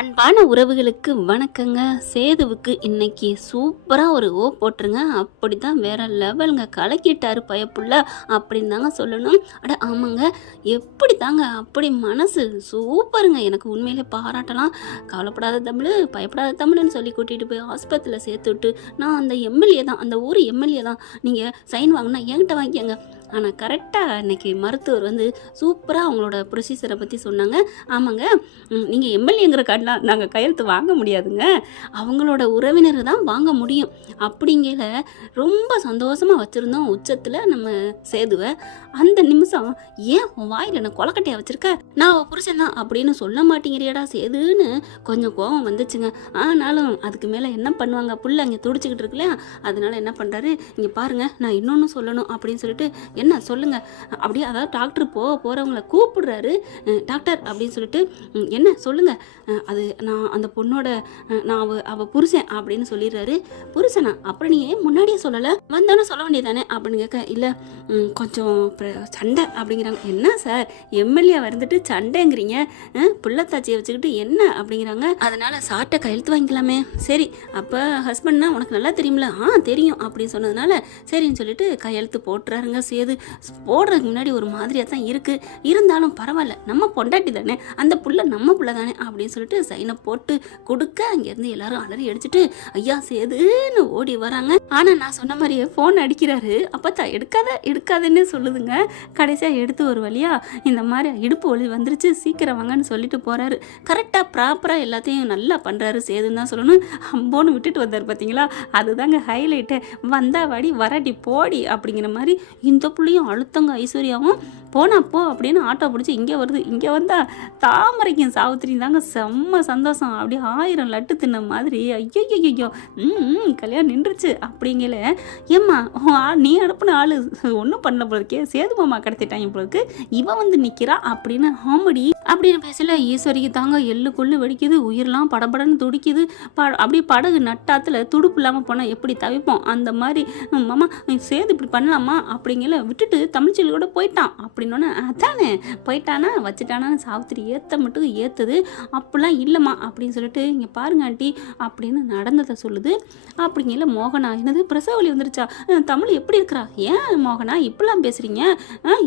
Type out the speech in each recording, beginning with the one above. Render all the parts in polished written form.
அன்பான உறவுகளுக்கு வணக்கங்க. சேதுவுக்கு இன்னைக்கு சூப்பராக ஒரு ஓ போட்டுருங்க. அப்படி தான் வேற லெவலுங்க, கலக்கிட்டாரு பயப்புள்ள அப்படின்னு தாங்க சொல்லணும். அட ஆமாங்க, எப்படி தாங்க அப்படி மனசு சூப்பருங்க. எனக்கு உண்மையிலே பாராட்டலாம். கவலைப்படாத தமிழ், பயப்படாத தமிழ்னு சொல்லி கூட்டிகிட்டு போய் ஆஸ்பத்திரியில் சேர்த்து விட்டு, நான் அந்த எம்எல்ஏ தான், அந்த ஊர் எம்எல்ஏ தான், நீங்கள் சைன் வாங்கினா என்கிட்ட வாங்கிக்கங்க. ஆனால் கரெக்டாக இன்றைக்கி மருத்துவர் வந்து சூப்பராக அவங்களோட ப்ரொசீஜரை பற்றி சொன்னாங்க. ஆமாங்க, நீங்கள் எம்எல்ஏங்கிற கார்டெலாம் நாங்கள் கையெழுத்து வாங்க முடியாதுங்க, அவங்களோட உறவினர் தான் வாங்க முடியும். அப்படிங்கிற ரொம்ப சந்தோஷமாக வச்சுருந்தோம் உச்சத்தில் நம்ம சேதுவை. அந்த நிமிஷம் ஏன் உன் வாயில் என்ன கொலக்கட்டையாக வச்சுருக்க, நான் புருஷன் தான் அப்படின்னு சொல்ல மாட்டேங்கிறியடா சேதுன்னு கொஞ்சம் கோபம் வந்துச்சுங்க. ஆனாலும் அதுக்கு மேலே என்ன பண்ணுவாங்க, புள்ள அங்கே துடிச்சிக்கிட்டு இருக்கு இல்லையா, அதனால என்ன பண்ணுறாரு, இங்கே பாருங்கள் நான் இன்னொன்று சொல்லணும் அப்படின்னு சொல்லிட்டு, என்ன சொல்லுங்க அப்படியே, அதாவது டாக்டர் போகிறவங்கள கூப்பிடுறாரு. டாக்டர் அப்படின்னு சொல்லிட்டு, என்ன சொல்லுங்க, அது நான் அந்த பொண்ணோட நான் அவ புருஷன் அப்படின்னு சொல்லிடுறாரு. புருஷனா, அப்புறம் நீ ஏன் முன்னாடியே சொல்லலை, வந்தோன்னு சொல்ல வேண்டியதானே அப்படின்னு கேட்க, இல்லை கொஞ்சம் சண்டை அப்படிங்கிறாங்க. என்ன சார் எம்எல்ஏ வந்துட்டு சண்டைங்கிறீங்க, புள்ளத்தாச்சியை வச்சுக்கிட்டு என்ன அப்படிங்கிறாங்க. அதனால சாட்டை கையெழுத்து வாங்கிக்கலாமே. சரி அப்போ ஹஸ்பண்ட்னா உனக்கு நல்லா தெரியும்ல, தெரியும் அப்படின்னு சொன்னதுனால சரின்னு சொல்லிட்டு கையெழுத்து போட்டுறாருங்க. சேது போடுறதுக்கு முன்னாடி ஒரு மாதிரியாக தான் இருக்குது, இருந்தாலும் பரவாயில்ல, நம்ம பொண்டாட்டி தானே, அந்த புள்ள நம்ம புள்ள தானே அப்படின்னு சொல்லிட்டு சைனை போட்டு கொடுக்க, அங்கேருந்து எல்லாரும் அலறி அடிச்சுட்டு ஐயா சேதுன்னு ஓடி வராங்க. ஆனால் நான் சொன்ன மாதிரியே ஃபோன் அடிக்கிறாரு. அப்போ எடுக்காதன்னு சொல்லுதுங்க. கடைசியாக எடுத்து ஒரு வழியா இந்த மாதிரி இடுப்பு வலி வந்துருச்சு, சீக்கிரம் வாங்கன்னு சொல்லிட்டு போகிறாரு. கரெக்டாக ப்ராப்பராக எல்லாத்தையும் நல்லா பண்ணுறாரு சேதுன்னு தான் சொல்லணும். அம்போன்னு விட்டுட்டு வந்தார் பார்த்தீங்களா, அதுதாங்க ஹைலைட்டு. வந்தா வாடி வராட்டி போடி அப்படிங்கிற மாதிரி இந்த புள்ளியும் அழுத்தங்க. ஐஸ்வர்யாவும் போனா போ அப்படின்னு ஆட்டோ பிடிச்சி இங்கே வருது. இங்கே வந்தால் தாமரைக்கும் சாவித்திரி தாங்க செம்ம சந்தோஷம். அப்படியே 1000 லட்டு தின்ன மாதிரி. ஐயோ கல்யாணம் நின்றுச்சு அப்படிங்கல. ஏம்மா நீ அனுப்புன ஆள் ஒன்றும் பண்ணல போலருக்கே, சேது மாமா கடத்திட்டாங்க போலருக்கு, இவன் வந்து நிற்கிறா அப்படின்னு ஆமடி அப்படின்னு பேசல. ஈஸ்வரிக்கு தாங்க எள்ளு கொள்ளு வெடிக்குது, உயிரெலாம் படபடன்னு துடிக்குது. அப்படியே படகு நட்டாத்தில் துடுப்பு இல்லாமல் போனால் எப்படி தவிப்போம், அந்த மாதிரி மாமா சேது இப்படி பண்ணலாமா அப்படிங்கல. விட்டுட்டு தமிழ்ச்செல்வி கூட போயிட்டான் அப்படின்னோன்னே, அதானே போயிட்டானா வச்சுட்டானான்னு சாவித்திரி மட்டும் ஏற்றுது. அப்படிலாம் இல்லைம்மா அப்படின்னு சொல்லிட்டு, இங்கே பாருங்க ஆண்டி அப்படின்னு நடந்ததை சொல்லுது. அப்படிங்கல. மோகனா, என்னது பிரசவலி வந்துருச்சா, தமிழ் எப்படி இருக்கிறா, ஏன் மோகனா இப்படிலாம் பேசுகிறீங்க,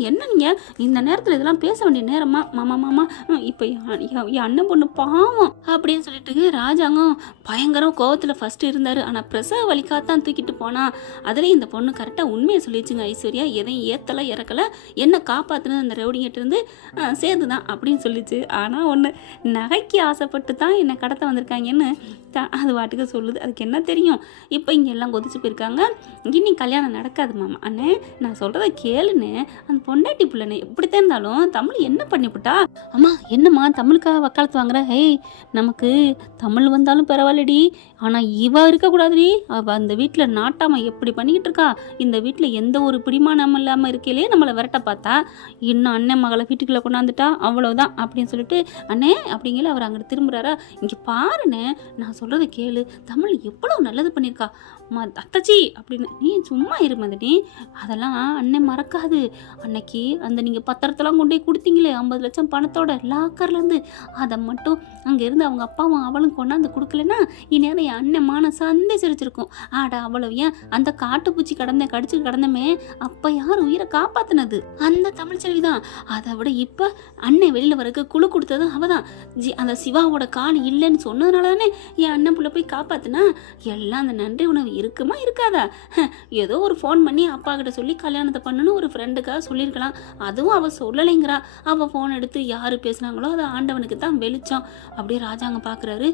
என்ன நீங்கள் இந்த நேரத்தில் இதெல்லாம் பேச வேண்டிய நேரமா, மாமா இப்போ என் அண்ணன் பொண்ணு பாவம் அப்படின்னு சொல்லிட்டு ராஜாங்கம் பயங்கரம் கோவத்தில் ஃபஸ்ட்டு இருந்தார். ஆனால் பிரசவ வலிக்காத்தான் தூக்கிட்டு போனா. அதுலேயும் இந்த பொண்ணு கரெக்டாக உண்மையை சொல்லிடுச்சுங்க. ஐஸ்வர்யா எதையும் ஏற்றலை இறக்கலை, என்ன காப்பாற்றுனது அந்த ரவுடிங்கிட்டேருந்து சேது தான் அப்படின்னு சொல்லிச்சு. ஆனால் ஒன்று, நகைக்கு ஆசைப்பட்டு தான் என்னை கடத்த வந்திருக்காங்கன்னு அது வாட்டுக்கு சொல்லுது. அதுக்கு என்ன தெரியும். இப்போ இங்கே எல்லாம் கொதிச்சு போயிருக்காங்க, இனி கல்யாணம் நடக்காது மாமா. அண்ணே நான் சொல்கிறத கேளுன்னு, அந்த பொண்டாட்டி பிள்ளைன்னு எப்படித்தான் இருந்தாலும் தமிழ் என்ன பண்ணிவிட்டா. அம்மா என்னம்மா தமிழுக்காக வக்காலத்து வாங்குற, ஹேய் நமக்கு தமிழ் வந்தாலும் பரவாயில்லடி, ஆனால் இவ இருக்கக்கூடாதுடி, அவள் அந்த வீட்டில் நாட்டாமல் எப்படி பண்ணிக்கிட்டு இருக்கா, இந்த வீட்டில் எந்த ஒரு பிடிமானம் இல்லாமல் இருக்கையிலே நம்மளை விரட்ட பார்த்தா, இன்னும் அண்ணன் மகளை வீட்டுக்குள்ளே கொண்டாந்துட்டா அவ்வளோதான் அப்படின்னு சொல்லிட்டு, அண்ணே அப்படிங்கிற அவர் அங்கே திரும்புகிறாரா. இங்கே பாருண்ணே நான் சொல்கிறத கேளு, தமிழ் எவ்வளோ நல்லது பண்ணியிருக்கா அத்தச்சி அப்படின்னு. நீ சும்மா இருமதடி, அதெல்லாம் அண்ணன் மறக்காது. அன்னைக்கு அந்த நீங்கள் பத்திரத்தெல்லாம் கொண்டு போய் கொடுத்தீங்களே 50 லட்சம் பணத்தோட லாக்கர்லேருந்து, அதை மட்டும் அங்கேருந்து அவங்க அப்பாவும் அவளும் கொண்டாந்து கொடுக்கலன்னா இந்நேரம் என் அண்ணன் மான சந்தை சிரிச்சிருக்கும். ஆடா அவ்வளோ ஏன் அந்த காட்டுப்பூச்சி கடிச்சு கடந்தமே, அப்போ யார் உயிரை காப்பாற்றினது அந்த தமிழ்ச்செல்வி தான். அதை விட இப்போ அண்ணன் வெளியில் வரக்கு குழு கொடுத்ததும் அவள் தான். அந்த சிவாவோட கால் இல்லைன்னு சொன்னதுனால தானே என் அண்ணன் புள்ள போய் காப்பாற்றினா. எல்லாம் அந்த நன்றி உணவு இருக்குமா இருக்காதா. ஏதோ ஒரு ஃபோன் பண்ணி அப்பா கிட்ட சொல்லி கல்யாணத்தை பண்ணணும் ஒரு ஃப்ரெண்டுக்காக சொல்லியிருக்கலாம், அதுவும் அவள் சொல்லலைங்கிறா. அவள் ஃபோன் எடுத்து யார் பேசுனாங்களோ அது ஆண்டவனுக்கு தான் வெளிச்சம். அப்படியே ராஜாங்க பார்க்குறாரு.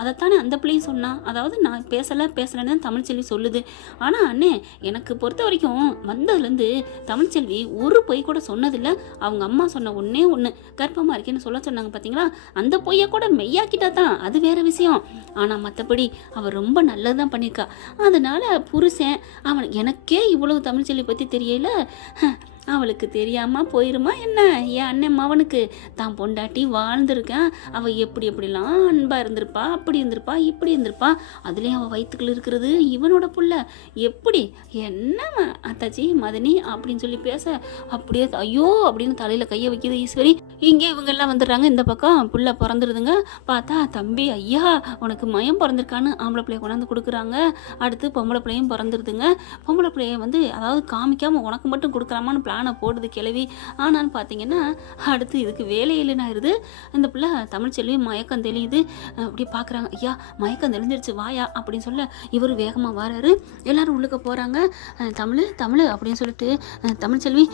அதைத்தானே அந்த பிள்ளையும் சொன்னான், அதாவது நான் பேசலைன்னு தமிழ்ச்செல்வி சொல்லுது. ஆனால் அண்ணே எனக்கு பொறுத்த வரைக்கும் வந்ததுலேருந்து தமிழ்ச்செல்வி ஒரு பொய் கூட சொன்னதில்லை. அவங்க அம்மா சொன்ன ஒன்றே ஒன்று, கர்ப்பமாக இருக்கேன்னு சொல்ல சொன்னாங்க பார்த்தீங்களா, அந்த பொய்யை கூட மெய்யாக்கிட்டா தான் அது வேறு விஷயம். ஆனால் மற்றபடி அவள் ரொம்ப நல்லது தான் பண்ணியிருக்கா. அதனால் புருஷன் அவன் எனக்கே இவ்வளவு தமிழ்ச்செல்வி பற்றி தெரியல, அவளுக்கு தெரியாமல் போயிருமா என்ன? என் அண்ணன் மவனுக்கு தான் பொண்டாட்டி வாழ்ந்திருக்கேன், அவள் எப்படி எப்படிலாம் அன்பாக இருந்திருப்பா, அப்படி இருந்திருப்பா, இப்படி இருந்திருப்பா, அதுலேயும் அவள் வயிற்றுக்குள்ள இருக்கிறது இவனோட புள்ள, எப்படி என்ன அத்தாச்சி மதனி அப்படின்னு சொல்லி பேச அப்படியே ஐயோ அப்படின்னு தலையில் கையை வைக்கிது ஈஸ்வரி. இங்கே இவங்கெல்லாம் வந்துடுறாங்க. இந்த பக்கம் புள்ள பிறந்துருதுங்க. பார்த்தா தம்பி ஐயா உனக்கு மயம் பிறந்திருக்கான்னு ஆம்பளை பிள்ளைய கொண்டாந்து கொடுக்குறாங்க. அடுத்து பொம்பளை பிள்ளையும் பிறந்துருதுங்க. பொம்பளை பிள்ளைய வந்து அதாவது காமிக்காமல் உனக்கு மட்டும் கொடுக்கலாமான்னு பிளானை போடுது கிளவி. ஆனான்னு பார்த்தீங்கன்னா அடுத்து இதுக்கு வேலையில்லைன்னு ஆயிடுது. இந்த பிள்ளை தமிழ்ச்செல்வி மயக்கம் தெளியுது. அப்படி பார்க்குறாங்க. ஐயா மயக்கம் தெளிஞ்சிருச்சு வாயா அப்படின்னு சொல்ல இவர் வேகமாக வராரு. எல்லாரும் உள்ளுக்க போகிறாங்க. தமிழ் தமிழ் அப்படின்னு சொல்லிட்டு தமிழ்ச்செல்வி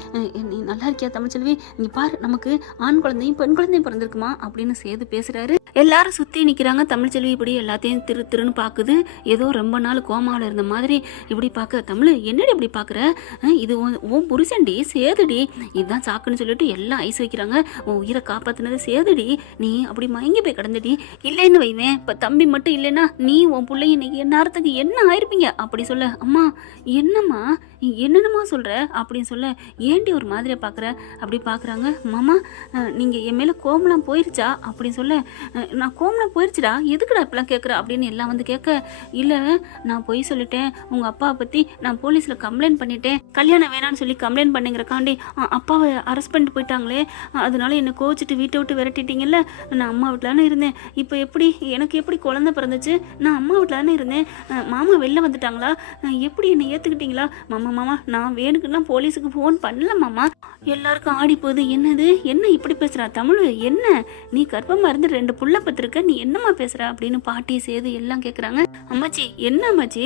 நீ நல்லா இருக்கியா தமிழ்ச்செல்வி, நீ பாரு நமக்கு ஆண் குழந்தையும் பெண் குழந்தையும் பிறந்திருக்குமா அப்படின்னு சேது பேசுகிறாரு. எல்லாரும் சுற்றி நிற்கிறாங்க. தமிழ்ச்செல்வி இப்படி எல்லாத்தையும் திருன்னு பார்க்குது. ஏதோ ரொம்ப நாள் கோமாவில் இருந்த மாதிரி இப்படி பார்க்க, தமிழ் என்னடி இப்படி பார்க்குற, இது உன் புருஷன்டி சேதுடி, இதுதான் சாக்குன்னு சொல்லிட்டு எல்லாம் ஐஸ் வைக்கிறாங்க. உன் உயிரை காப்பாற்றினது சேதுடி, நீ அப்படி மயங்கி போய் கிடந்துடி, இல்லைன்னு வைவேன் இப்போ தம்பி மட்டும் இல்லைன்னா நீ உன் பிள்ளைங்க இன்னைக்கு நேரத்துக்கு என்ன ஆயிருப்பீங்க அப்படி சொல்ல. அம்மா என்னம்மா என்னென்னமா சொல்கிற அப்படின்னு சொல்ல, ஏண்டி ஒரு மாதிரியை பார்க்குற அப்படி பார்க்குறாங்க. மாமா நீங்கள் என் மேலே கோமலாம் போயிருச்சா அப்படின்னு சொல்ல, நான் கோமலாம் போயிருச்சுடா எதுக்குடா இப்பெல்லாம் கேட்குற அப்படின்னு எல்லாம் வந்து கேட்க, இல்லை நான் பொய் சொல்லிட்டேன், உங்கள் அப்பாவை பற்றி நான் போலீஸில் கம்ப்ளைண்ட் பண்ணிட்டேன், கல்யாணம் வேணான்னு சொல்லி கம்ப்ளைண்ட் பண்ணிங்கிறக்காண்டி அப்பாவை அரெஸ்ட் பண்ணிட்டு போயிட்டாங்களே, அதனால என்னை கோச்சிட்டு வீட்டை விட்டு விரட்டிட்டீங்கல்ல, நான் அம்மா வீட்டில் தானே இருந்தேன், இப்போ எப்படி எனக்கு எப்படி குழந்தை பிறந்துச்சு, நான் அம்மா வீட்டில் தானே இருந்தேன், மாமா வெளில வந்துட்டாங்களா, எப்படி என்னை ஏற்றுக்கிட்டீங்களா, மாமா நான் வேணுக்குன்னா போலீஸுக்கு ஃபோன் பண்ணல மாமா, எல்லாருக்கும் ஆடி போகுது, என்னது என்ன இப்படி பேசுகிறா தமிழ், என்ன நீ கர்ப்பமாக இருந்து 2 புள்ள பத்திருக்க, நீ என்னம்மா பேசுகிற அப்படின்னு பாட்டி சேது எல்லாம் கேட்குறாங்க. அம்மாச்சி என்ன அம்மாச்சி,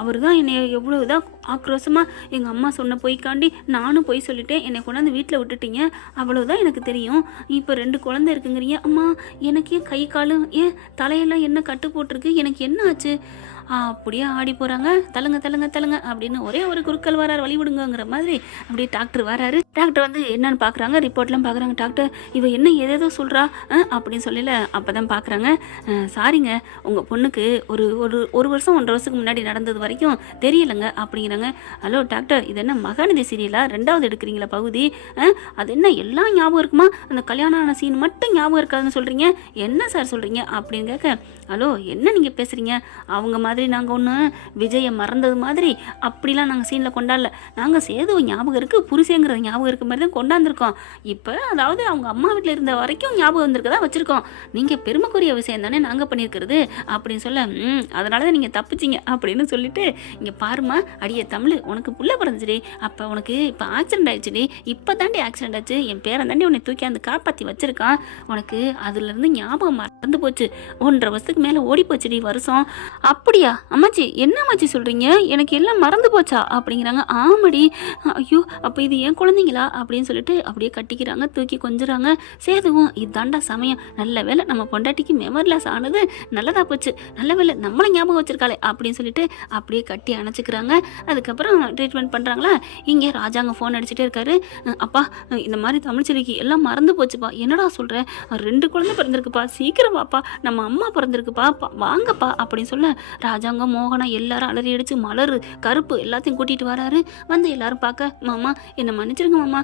அவர் தான் என்னை எவ்வளோ இதாக ஆக்ரோஷமாக எங்கள் அம்மா சொன்ன பொய்க்காண்டி நானும் பொய் சொல்லிட்டேன், என்னை கொண்டாந்து வீட்டில் விட்டுட்டீங்க, அவ்வளோதான் எனக்கு தெரியும், இப்போ 2 குழந்தை இருக்குங்கிறீங்க, அம்மா எனக்கு ஏன் கை காலும் ஏன் தலையெல்லாம் என்ன கட்டு போட்டிருக்கு, எனக்கு என்ன ஆச்சு அப்படியே ஆடி போகிறாங்க. தள்ளுங்க தள்ளுங்க தள்ளுங்க அப்படின்னு ஒரே ஒரு குறுக்கல் வராரு, வழி விடுங்கிற மாதிரி அப்படியே டாக்டர் வராரு. டாக்டர் வந்து என்னன்னு பார்க்குறாங்க, ரிப்போர்ட்லாம் பார்க்குறாங்க. டாக்டர் இவ என்ன ஏதேதோ சொல்கிறா அப்படின்னு சொல்லல. அப்போ தான் பார்க்குறாங்க, சாரிங்க உங்கள் பொண்ணுக்கு ஒரு வருஷம் 1.5 வருஷத்துக்கு முன்னாடி நடந்தது வரைக்கும் தெரியலைங்க அப்படிங்கிறாங்க. ஹலோ டாக்டர் இது என்ன மகாநதி சீரியலா 2வது எடுக்கிறீங்களா பகுதி, அது என்ன எல்லாம் ஞாபகம் இருக்குமா, அந்த கல்யாணம் ஆன சீன் மட்டும் ஞாபகம் இருக்காதுன்னு சொல்கிறீங்க, என்ன சார் சொல்கிறீங்க அப்படின்னு கேட்க, ஹலோ என்ன நீங்கள் பேசுகிறீங்க, அவங்க மாதிரி நாங்கள் ஒன்று விஜயை மறந்தது மாதிரி அப்படிலாம் நாங்கள் சீனில் கொண்டாடல, நாங்கள் சேதுவை ஞாபகம் இருக்குது புருஷங்கிறது ஞாபகம் இருக்க மாதிரி தான் கொண்டாந்துருக்கோம், இப்போ அதாவது அவங்க அம்மா வீட்டில் இருந்த வரைக்கும் ஞாபகம் வந்திருக்கதா வச்சுருக்கோம், நீங்கள் பெருமைக்குரிய விஷயம் தானே நாங்கள் பண்ணியிருக்கிறது அப்படின்னு சொல்ல, அதனால தான் நீங்கள் தப்பிச்சிங்க அப்படின்னு சொல்லிட்டு, இங்கே பாருமா அடியே தமிழ் உனக்கு புள்ள பிறந்துச்சுடி, அப்போ உனக்கு இப்போ ஆக்சிடென்ட் ஆயிடுச்சுடி, இப்போ தாண்டி ஆக்சிடென்ட் ஆச்சு, என் பேரன் தாண்டி உன்னை தூக்கி அந்த காப்பாற்றி வச்சுருக்கான், உனக்கு அதுலேருந்து ஞாபகம் மறந்து போச்சு, 1.5 வருஷத்துக்கு மேலே ஓடி போச்சுடி வருஷம். அப்படியா அம்மாச்சி என்ன அம்மாச்சி சொல்கிறீங்க, எனக்கு எல்லாம் மறந்து போச்சா அப்படிங்கிறாங்க. ஆமாடி, ஐயோ அப்போ இது ஏன் குழந்தைங்களா அப்படின்னு சொல்லிட்டு அப்படியே கட்டிக்கிறாங்க, தூக்கி கொஞ்சுறாங்க. சேதுவும் இதாண்டா சமயம், நல்ல வேலை நம்ம பொண்டாட்டிக்கு மெமரி லாஸ் ஆனது நல்லதாக போச்சு, நல்ல வேலை நம்மளை ஞாபகம் வச்சிருக்காளே அப்படின்னு சொல்லிட்டு அப்படியே கட்டி அணைச்சிக்கிறாங்க. அதுக்கப்புறம் ட்ரீட்மெண்ட் பண்ணுறாங்களா. இங்கே ராஜாங்க ஃபோன் அடிச்சுட்டே இருக்காரு. அப்பா இந்த மாதிரி தமிழ்ச்செல்விக்கு எல்லாம் மறந்து போச்சுப்பா, என்னடா சொல்கிறேன், 2 குழந்தை பிறந்திருக்குப்பா, சீக்கிரம் வாப்பா, நம்ம அம்மா பிறந்திருக்குப்பா, வாங்கப்பா அப்படின்னு சொல்ல, ராஜாங்க மோகனா எல்லாரும் அலறி அடிச்சு மலர் கருப்பு எல்லாத்தையும் கூட்டிகிட்டு வராரு. வந்து எல்லாரும் பார்க்க, மாமா என்னை மன்னிச்சிருங்க மாமா,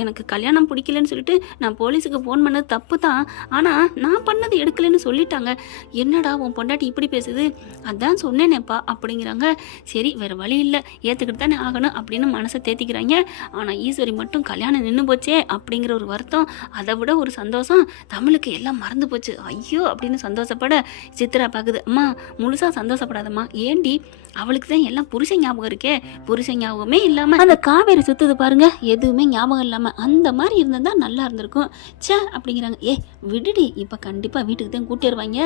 எனக்கு கல்யாணம் பிடிக்கலன்னு சொல்லிட்டு நான் போலீஸுக்கு ஃபோன் பண்ணது தப்பு தான், ஆனால் நான் பண்ணது எடுக்கலைன்னு சொல்லிட்டாங்க, என்னடா உன் பொண்டாட்டி இப்படி பேசுது, அதான் சொன்னேனேப்பா அப்படிங்கிறாங்க. சரி வேறு வழி இல்லை, ஏற்றுக்கிட்டு தானே ஆகணும் அப்படின்னு மனசை தேத்திக்கிறாங்க. ஆனால் ஈஸ்வரி மட்டும் கல்யாணம் நின்று போச்சே அப்படிங்கிற ஒரு வருத்தம், அதை விட ஒரு சந்தோஷம், தமிழுக்கு எல்லாம் மறந்து போச்சு ஐயோ அப்படின்னு சந்தோஷப்பட சித்ரா பார்க்குது. அம்மா முழுசாக சந்தோஷப்படாதம்மா, ஏண்டி அவளுக்கு தான் எல்லாம் புருஷன் ஞாபகம் இருக்கே, புருஷன் ஞாபகமே இல்லாமல் அந்த காவேரி சுற்றுது பாருங்க, எதுவுமே ஞாபகம் இல்லாமல் அந்த மாதிரி இருந்ததா நல்லா இருந்திருக்கும் சே அப்படிங்கிறாங்க. விடுடி இப்போ கண்டிப்பாக வீட்டுக்கு தான் கூட்டிடுவாங்க,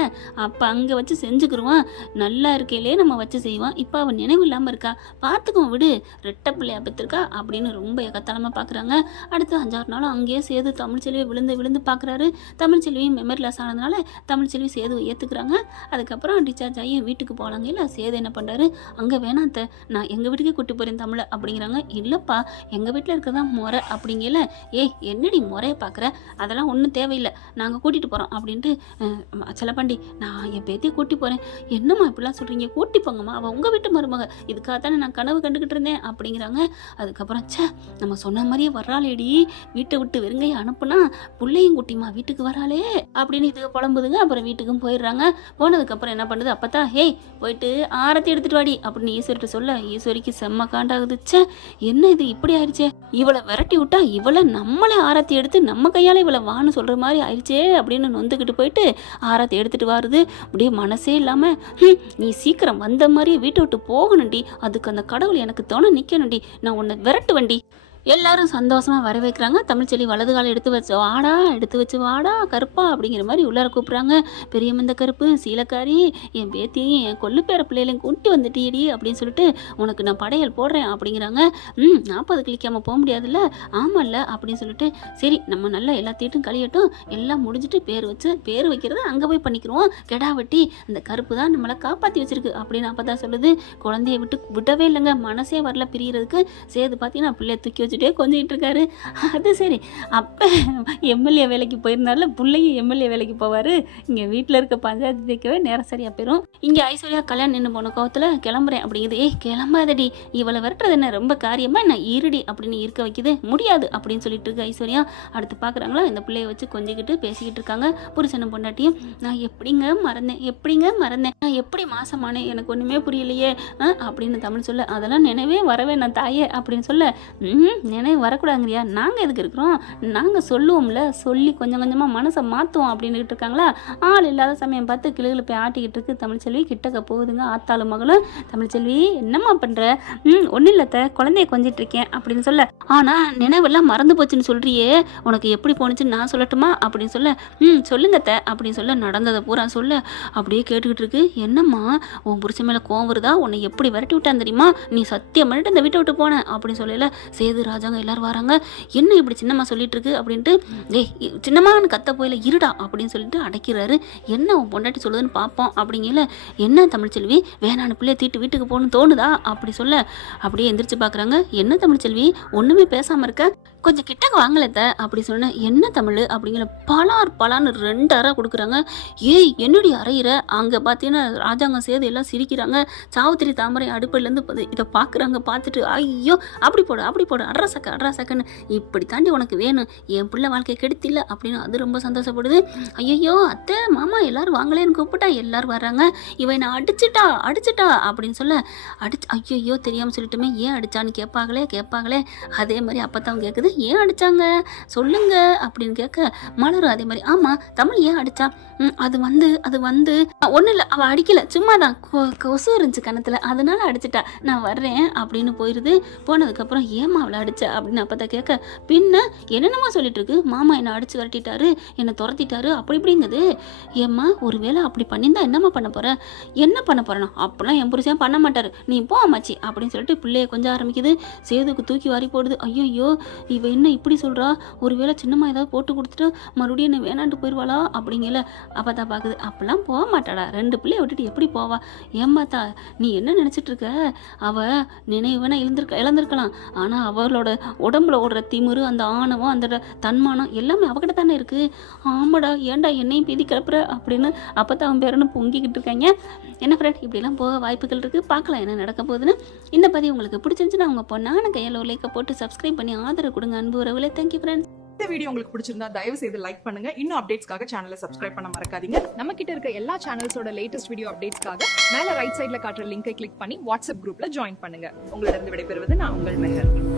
அப்போ அங்கே வச்சு செஞ்சுக்கிருவான், நல்லா இருக்கையிலே நம்ம வச்சு செய்வான், இப்போ அவன் நினைவு இல்லாமல் இருக்கா பார்த்துக்குவோம் விடு, ரெட்டை பிள்ளையா பெற்றிருக்கா அப்படின்னு ரொம்ப எகத்தாளமாக பார்க்குறாங்க. அடுத்து 5-6 நாளும் அங்கேயே சேது தமிழ்ச்செல்வியை விழுந்து பார்க்குறாரு. தமிழ்ச்செல்வியும் மெமரி லாஸ் ஆனதுனால தமிழ்ச்செல்வி சேதுவை ஏற்றுக்கிறாங்க. அதுக்கப்புறம் டிஸ்சார்ஜ் ஆகி வீட்டுக்கு போகலாம் வழங்கையில் சேது என்ன பண்ணுறாரு, அங்கே வேணாத்த நான் எங்கள் வீட்டுக்கே கூட்டி போகிறேன் தமிழை அப்படிங்கிறாங்க. இல்லைப்பா எங்கள் வீட்டில் இருக்கிறதா முறை அப்படிங்கல. ஏய் என்னடி முறையை பார்க்குற, அதெல்லாம் ஒன்றும் தேவையில்லை, நாங்கள் கூட்டிகிட்டு போகிறோம் அப்படின்ட்டு செல்லப்பாண்டி நான் என் பேத்தியை கூட்டி போகிறேன். என்னம்மா இப்படிலாம் சொல்கிறீங்க, கூட்டி போங்கம்மா, அவள் உங்கள் வீட்டு மருமக, இதுக்காகத்தானே நான் கனவு கண்டுக்கிட்டு இருந்தேன் அப்படிங்கிறாங்க. அதுக்கப்புறம் நம்ம சொன்ன மாதிரியே வர்றாளேடி, வீட்டை விட்டு வெறுங்கையை அனுப்புனா பிள்ளையும் குட்டிமா வீட்டுக்கு வராளே அப்படின்னு இதுக்கு புலம்புதுங்க. அப்புறம் வீட்டுக்கும் போயிடுறாங்க. போனதுக்கப்புறம் என்ன பண்ணுது, அப்பத்தா ஹேய் போயிட்டு ஆரத்தி எடுத்துட்டு வாடி அப்படின்னு ஈஸ்வரிட்ட சொல்ல ஈஸ்வரிக்கு செம்ம காண்டாகுது. என்ன இது இப்படி ஆயிடுச்சே, இவளை விரட்டி விட்டா இவளை நம்மளே ஆரத்தி எடுத்து நம்ம கையால் இவளை வான்னு சொல்கிற மாதிரி ஆயிடுச்சே அப்படின்னு நொந்துக்கிட்டு போயிட்டு ஆரத்தி எடுத்துகிட்டு வருது. அப்படியே மனசே இல்லாமல் நீ சீக்கிரம் வந்த மாதிரியே வீட்டை விட்டு போகணுண்டி, அதுக்கு அந்த கடவுள் எனக்கு துணை நிற்கணுண்டி, நான் உன்னை விரட்டு வண்டி. எல்லாரும் சந்தோஷமாக வரவேற்கிறாங்க. தமிழ்ச்செல்வி வலது காலம் எடுத்து வச்சு வாடா கருப்பா அப்படிங்கிற மாதிரி உள்ளார கூப்பிட்றாங்க. பெரியமந்த கருப்பு சீலக்காரி என் பேத்தியும் என் கொல்லு பேர பிள்ளைகளையும் கூட்டி வந்துட்டீடி அப்படின்னு சொல்லிட்டு உனக்கு நான் படையல் போடுறேன் அப்படிங்கிறாங்க. 40 கிளிக்காமல் போக முடியாதுல்ல, ஆமாம்ல அப்படின்னு சொல்லிட்டு சரி நம்ம நல்லா எல்லா தீட்டும் கழியட்டும், எல்லாம் முடிஞ்சுட்டு பேர் வைக்கிறத அங்கே போய் பண்ணிக்கிறோம், கெடா வெட்டி அந்த கருப்பு தான் நம்மளை காப்பாற்றி வச்சிருக்கு அப்படின்னு அப்போ தான் சொல்லுது. குழந்தைய விடவே இல்லைங்க, மனசே வரல பிரியறதுக்கு. சேது பார்த்தீங்கன்னா பிள்ளைய தூக்கி வச்சுட்டே கொஞ்சிட்டு இருக்காரு. அது சரி, அப்போ எம்எல்ஏ வேலைக்கு போயிருந்தால பிள்ளையும் எம்எல்ஏ வேலைக்கு போவார், இங்கே வீட்டில் இருக்க பஞ்சாயத்து தேக்கவே நேரம் சரியாக போயிடும். இங்கே ஐஸ்வர்யா கல்யாணம் நின்று போன கோவத்தில் கிளம்புறேன் அப்படிங்குது. கிளம்பாதடி, இவளை விரட்டுறது என்ன ரொம்ப காரியமாக என்ன இருடி அப்படின்னு இருக்க வைக்குது. முடியாது அப்படின்னு சொல்லிட்டு இருக்கு ஐஸ்வர்யா. அடுத்து பார்க்குறாங்களா, இந்த பிள்ளைய வச்சு கொஞ்சிக்கிட்டு பேசிக்கிட்டு இருக்காங்க புருஷனும் பொண்டாட்டியும். நான் எப்படிங்க மறந்தேன், நான் எப்படி மாசமானேன் எனக்கு ஒன்றுமே புரியலையே அப்படின்னு தமிழ் சொல்ல, அதெல்லாம் நினைவே வரவே நான் தாயே அப்படின்னு சொல்ல, நினைவு வரக்கூடாதுங்கறியா, நாங்கள் எதுக்கு இருக்கிறோம், நாங்கள் சொல்லுவோம்ல, சொல்லி கொஞ்சம் கொஞ்சமாக மனசை மாற்றுவோம் அப்படின்னுக்கிட்டு இருக்காங்களா. ஆள் இல்லாத சமயம் பார்த்து கிளுகில் போய் ஆட்டிக்கிட்டு இருக்கு தமிழ்ச்செல்வி. கிட்டக்க போகுதுங்க ஆத்தாளும் மகளும். தமிழ்ச்செல்வி என்னம்மா பண்ணுற, ஒன்றும் இல்லத்த குழந்தைய கொஞ்சிட்டு இருக்கேன் அப்படின்னு சொல்ல, ஆனால் நினைவெல்லாம் மறந்து போச்சுன்னு சொல்கிறியே, உனக்கு எப்படி போணுச்சுன்னு நான் சொல்லட்டுமா அப்படின்னு சொல்ல, சொல்லுங்கத்த அப்படின்னு சொல்ல, நடந்ததை பூரா சொல்ல அப்படியே கேட்டுக்கிட்டு இருக்கு. என்னம்மா உன் புருஷன் மேலே கோவம் வருதா, உன்னை எப்படி விரட்டி விட்டான் தெரியுமா, நீ சத்தியம் பண்ணிட்டு இந்த வீட்டை விட்டு போனேன் அப்படின்னு சொல்லல. சேது ராஜாங்க எல்லாரும் வராங்க. என்ன இப்படி சின்னம்மா சொல்லிட்டு இருக்கு அப்படின்ட்டு, சின்னம்மான்னு கத்த போயில இருடா அப்படின்னு சொல்லிட்டு அடைக்கிறாரு. என்ன உன் பொண்டாட்டி சொல்லுதுன்னு பார்ப்போம் அப்படிங்கல. என்ன தமிழ்ச்செல்வி வேணான்னு பிள்ளைய தீட்டு வீட்டுக்கு போகணும்னு தோணுதா அப்படி சொல்ல, அப்படியே எந்திரிச்சு பார்க்குறாங்க. என்ன தமிழ்ச்செல்வி ஒன்றுமே பேசாமல் இருக்க, கொஞ்சம் கிட்டக்க வாங்கலத்த அப்படி சொன்னேன். என்ன தமிழ் அப்படிங்கிற பலான்னு 2 அறை கொடுக்குறாங்க. ஏய் என்னடி அறையிற, அங்கே பார்த்தீங்கன்னா ராஜாங்க சேது எல்லாம் சிரிக்கிறாங்க. சாவுத்திரி தாமரை அடுப்பிலேருந்து இதை பார்க்குறாங்க. பார்த்துட்டு ஐயோ அப்படி போடு அட்ராசக்கன்னு இப்படி தாண்டி உனக்கு வேணும், என் பிள்ளை வாழ்க்கை கெடுத்தில்ல அப்படின்னு அது ரொம்ப சந்தோஷப்படுது. ஐயோ அத்தை மாமா எல்லாரும் வாங்கலேன்னு கூப்பிட்டா எல்லாரும் வர்றாங்க. இவன் நான் அடிச்சிட்டா அப்படின்னு சொல்ல, ஐயோ தெரியாமல் சொல்லிட்டுமே, ஏன் அடிச்சான்னு கேட்பாங்களே. அதே மாதிரி அப்பத்தான் கேட்குது, ஏன் அடிச்சாங்க சொல்லுங்க அப்படின்னு கேட்க, மலரும் அதே மாதிரி ஆமா தமிழ் ஏன் அடிச்சா, அது வந்து ஒன்றும் இல்லை அவள் அடிக்கல, சும்மா தான் கொசு இருந்துச்சு கணத்துல அதனால அடிச்சிட்டா, நான் வர்றேன் அப்படின்னு போயிடுது. போனதுக்கப்புறம் ஏமா அவளை அடிச்ச அப்படின்னு அப்போ தான் கேட்க, பின்ன என்னென்னமா சொல்லிட்டு இருக்கு, மாமா என்னை அடிச்சு விரட்டிட்டாரு, என்னை துரத்திட்டாரு அப்படி இப்படிங்குது. ஏம்மா ஒருவேளை அப்படி பண்ணியிருந்தா என்னம்மா பண்ண போறேன்னா, அப்படிலாம் என் புருஷன் பண்ண மாட்டாரு, நீ போ அம்மாச்சி அப்படின்னு சொல்லிட்டு பிள்ளைய கொஞ்சம் ஆரம்பிக்குது. சேதுக்கு தூக்கி வாரி போடுது. ஐயோ இவ என்ன இப்படி சொல்றா, ஒருவேளை சின்னம்மா ஏதாவது போட்டு கொடுத்துட்டு மறுபடியும் என்ன வேணான்ட்டு போயிடுவாளா அப்படிங்கல. அப்போ தான் பார்க்குது, அப்பெல்லாம் போக மாட்டாடா, 2 பிள்ளைய விட்டுட்டு எப்படி போவா, ஏம்மாத்தா நீ என்ன நினச்சிட்டு இருக்க, அவள் நினைவு வேணா இழந்திருக்கலாம், ஆனால் அவளோட உடம்புல ஓடுற திமிரு அந்த ஆணவம் அந்த தன்மானம் எல்லாமே அவகிட்ட தானே இருக்குது. ஆமாடா ஏன்டா என்னையும் பீதி கிளப்புற அப்படின்னு அப்போ தான் அவன் பேரன்னு பொங்கிக்கிட்டு இருக்காங்க. என்ன ஃப்ரெண்ட் இப்படிலாம் போக வாய்ப்புகள் இருக்குது, பார்க்கலாம் என்ன நடக்க போகுதுன்னு. இந்த பதிவு உங்களுக்கு பிடிச்சிருந்துச்சுன்னா உங்கள் பொண்ணான கையில் ஒரு லைக்கை போட்டு சப்ஸ்கிரைப் பண்ணி ஆதரவு கொடுங்க அன்பு உறவுகளே. Thank you friends. இந்த வீடியோ உங்களுக்கு பிடிச்சிருந்தா தயவு செய்து லைக் பண்ணுங்க. இன்னும் அப்டேட்ஸ்க்காக சேனலை சப்ஸ்கிரைப் பண்ண மறக்காதீங்க. நம்ம கிட்ட இருக்க எல்லா சேனல்ஸோட லேட்டஸ்ட் வீடியோ அப்டேட்ஸ்க்காக மேல ரைட் சைடுல காட்டுற லிங்கை கிளிக் பண்ணி வாட்ஸ்அப் குரூப்ல ஜாயின் பண்ணுங்க. உங்களிடம் விடைபெறுவது நான் உங்கள் மெஹர்.